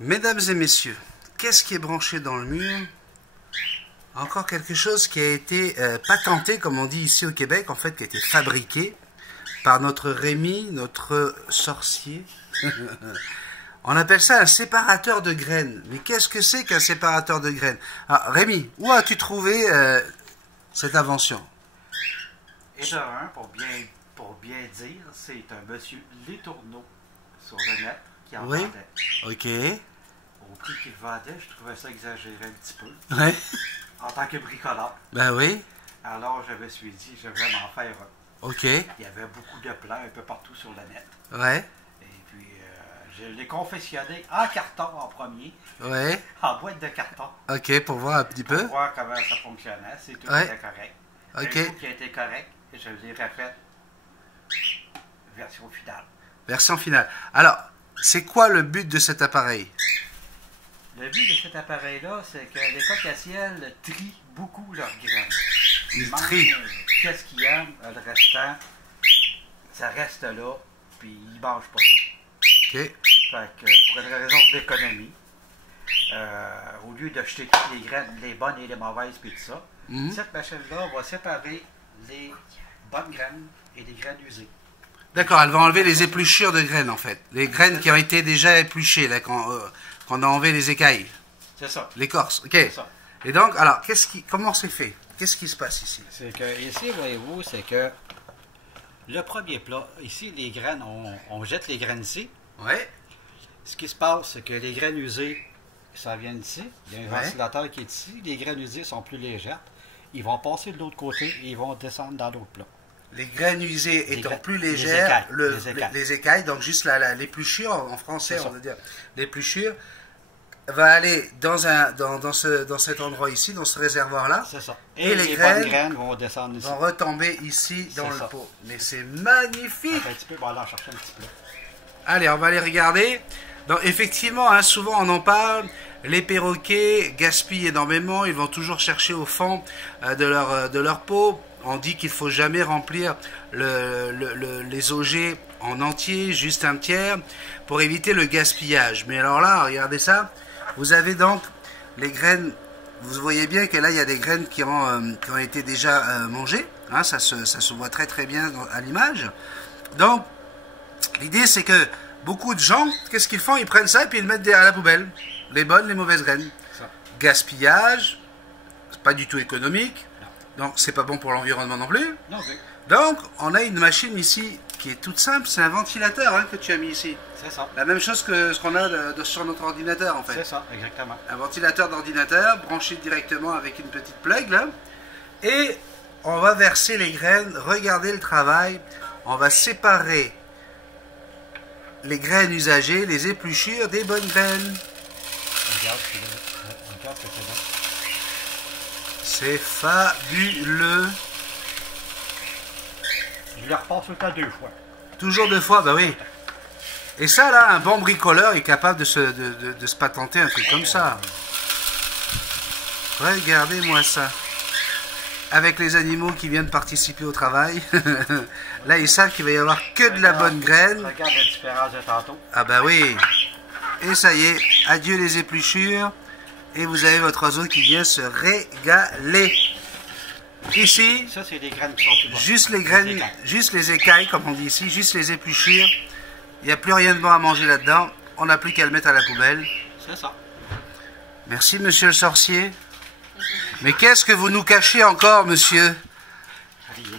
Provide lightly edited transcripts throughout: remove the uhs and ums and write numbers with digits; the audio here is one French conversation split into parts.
Mesdames et messieurs, qu'est-ce qui est branché dans le mur? Encore quelque chose qui a été patenté, comme on dit ici au Québec, en fait, qui a été fabriqué par notre Rémi, notre sorcier. On appelle ça un séparateur de graines. Mais qu'est-ce que c'est qu'un séparateur de graines? Ah, Rémi, où as-tu trouvé cette invention? Et de un, pour bien dire, c'est un monsieur Letourneau sur le net qui en Oui. vendait. Ok. Au prix qu'il vendait, je trouvais ça exagéré un petit peu. Ouais. En tant que bricoleur. Ben oui. Alors je me suis dit, je vais m'en faire un. Ok. Il y avait beaucoup de plans un peu partout sur le net. Ouais. Et puis, je l'ai confectionné en carton en premier, Ouais. en boîte de carton, Ok, pour voir un petit pour peu. voir comment ça fonctionnait. C'est tout Ouais. était correct. Ok. Un coup qui a été correct, je l'ai refait version finale. Version finale. Alors, c'est quoi le but de cet appareil? Le but de cet appareil-là, c'est que les cocassiels trient beaucoup leurs graines. Ils mangent trient. qu'est-ce qu'ils aiment, le restant, ça reste là, puis ils ne mangent pas ça. Ok. Fait que, pour une raison d'économie, au lieu de jeter toutes les graines, les bonnes et les mauvaises, puis tout ça, Mhm. cette machine-là va séparer les bonnes graines et les graines usées. D'accord, elle va enlever les épluchures de graines, en fait. Les graines qui ont été déjà épluchées, là, qu'on a enlevé les écailles, C'est ça. l'écorce. Ok. C'est ça. Et donc, alors, comment c'est fait? Qu'est-ce qui se passe ici? C'est que ici, voyez-vous, c'est que le premier plat, ici, les graines, on jette les graines ici. Ouais. Ce qui se passe, c'est que les graines usées, ça vient d'ici. Il y a un Ouais. ventilateur qui est ici. Les graines usées sont plus légères. Ils vont passer de l'autre côté et ils vont descendre dans l'autre plat. Les graines usées Les étant gra- plus les légères, écailles, les écailles, donc juste l'épluchure, en français, C'est ça. on va dire, l'épluchure, va aller dans cet endroit ici, dans ce réservoir-là, C'est ça. Et Et, les les graines bonnes graines vont descendre ici. vont retomber ici dans C'est le ça. pot. Mais c'est magnifique! Un petit peu, on va aller en chercher un petit peu. Allez, on va aller regarder. Donc, effectivement, hein, souvent on en parle, les perroquets gaspillent énormément, ils vont toujours chercher au fond de leur pot. On dit qu'il faut jamais remplir les augiers en entier, juste un tiers, pour éviter le gaspillage. Mais alors là, regardez ça, vous avez donc les graines, vous voyez bien que là il y a des graines qui ont été déjà mangées, hein, ça se voit très très bien à l'image. Donc, l'idée, c'est que beaucoup de gens, qu'est-ce qu'ils font? Ils prennent ça et puis ils le mettent à la poubelle. Les bonnes, les mauvaises graines. Ça. Gaspillage, c'est pas du tout économique. Donc, c'est pas bon pour l'environnement non plus. Non, mais Donc, on a une machine ici qui est toute simple. C'est un ventilateur hein, que tu as mis ici. c'est ça. La même chose que ce qu'on a sur notre ordinateur en fait. C'est ça, exactement. Un ventilateur d'ordinateur branché directement avec une petite plug là. Et on va verser les graines. Regardez le travail. On va séparer les graines usagées, les épluchures des bonnes graines. Regarde ce que c'est bon. C'est fabuleux. Je le repasse tout le temps 2 fois. Toujours deux fois, bah oui. Et ça là, un bon bricoleur est capable de se patenter un truc comme ça. Regardez-moi ça. Avec les animaux qui viennent participer au travail. Là, ils savent qu'il va y avoir que de la bonne graine. Regarde la différence de tantôt. Ah bah oui. Et ça y est, adieu les épluchures. Et vous avez votre oiseau qui vient se régaler. Ici, Ça, c'est des graines qui sont plus bonnes. juste les graines, Les écailles. juste les écailles, comme on dit ici, juste les épluchures. Il n'y a plus rien de bon à manger là-dedans. On n'a plus qu'à le mettre à la poubelle. C'est ça. Merci, monsieur le sorcier. Mais qu'est-ce que vous nous cachez encore, monsieur?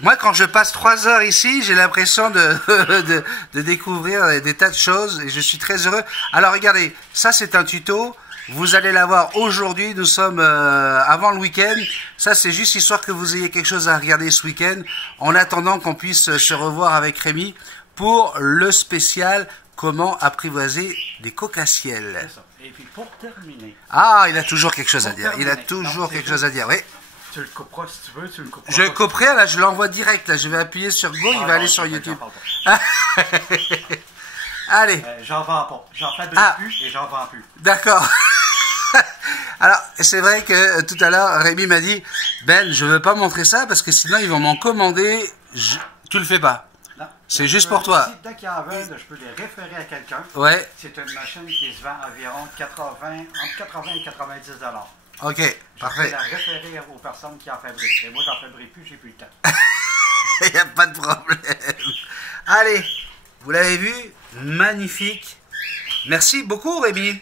Moi, quand je passe 3 heures ici, j'ai l'impression de découvrir des tas de choses et je suis très heureux. Alors, regardez, ça, c'est un tuto. Vous allez l'avoir aujourd'hui. Nous sommes avant le week-end. Ça, c'est juste histoire que vous ayez quelque chose à regarder ce week-end en attendant qu'on puisse se revoir avec Rémi pour le spécial comment apprivoiser des cocassiels. C'est ça. Et puis, pour terminer, Ah, il a toujours quelque chose à Pour dire. Il a terminer. toujours Non, quelque c'est chose à dire, oui. tu le couperas si tu veux, tu le couperas. Je pas. couperai, là, je l'envoie direct. Là, je vais appuyer sur Go, il Ah, va aller non, sur j'en YouTube. parle pas. Allez, J'en vends pas. J'en fabrique Ah. plus et j'en vends plus. d'accord. Alors, c'est vrai que tout à l'heure, Rémi m'a dit, Ben, je veux pas montrer ça parce que sinon ils vont m'en commander. Tu le fais pas. Non. C'est juste pour toi. Dès qu'il y en veulent, je peux les référer à quelqu'un. Ouais. C'est une machine qui se vend environ entre 80 et 90 $. Ok, Je parfait. peux la référer aux personnes qui en fabriquent. Et moi, j'en fabrique plus, j'ai plus le temps. Il n'y a pas de problème. Allez, vous l'avez vu, magnifique. Merci beaucoup, Rémi.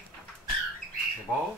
C'est bon?